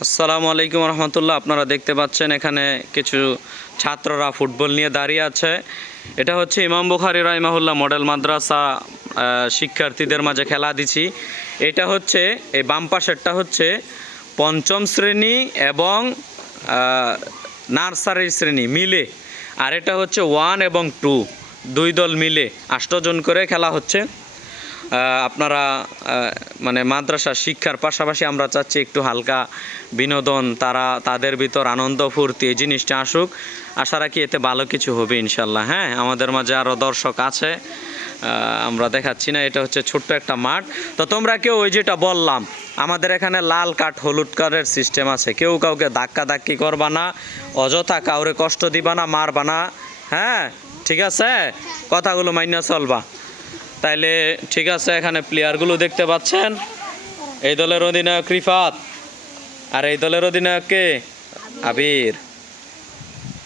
আসসালামু আলাইকুম রহমতুল্লাহ। আপনারা দেখতে পাচ্ছেন এখানে কিছু ছাত্ররা ফুটবল নিয়ে দাঁড়িয়ে আছে। এটা হচ্ছে ইমাম বুখারি রাইমাহুল্লাহ মডেল মাদ্রাসা শিক্ষার্থীদের মাঝে খেলা দিছি এটা হচ্ছে, এই বাম পাশেরটা হচ্ছে পঞ্চম শ্রেণি এবং নার্সারি শ্রেণি মিলে। আর এটা হচ্ছে ওয়ান এবং টু, দুই দল মিলে। আষ্টজন করে খেলা হচ্ছে। আপনারা মানে মাদ্রাসা শিক্ষার পাশাপাশি আমরা চাচ্ছি একটু হালকা বিনোদন, তারা, তাদের ভিতর আনন্দ, ফুর্তি, এই জিনিসটা আসুক। আশা রাখি এতে ভালো কিছু হবে ইনশাল্লাহ হ্যাঁ আমাদের মাঝে আরও দর্শক আছে আমরা দেখাচ্ছি না, এটা হচ্ছে ছোট্ট একটা মাঠ। তো তোমরা কেউ ওই যেটা বললাম, আমাদের এখানে লাল কাঠ, হলুদ কাঠের সিস্টেম আছে। কেউ কাউকে ধাক্কা ধাক্কি করবা না, অযথা কাউরে কষ্ট দিবা না, মারবা না। হ্যাঁ ঠিক আছে? কথাগুলো মাইনা চলবা। তাইলে ঠিক আছে, এখানে প্লেয়ারগুলো দেখতে পাচ্ছেন। এই দলের অধিনায়ক রিফাত। আর এই দলের অধিনায়ক কে? আবির।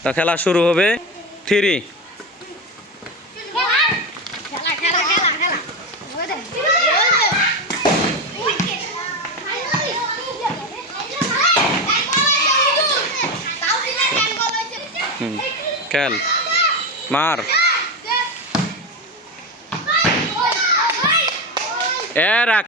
তো খেলা শুরু হবে থ্রি। খেলা। মার। এ রাখ।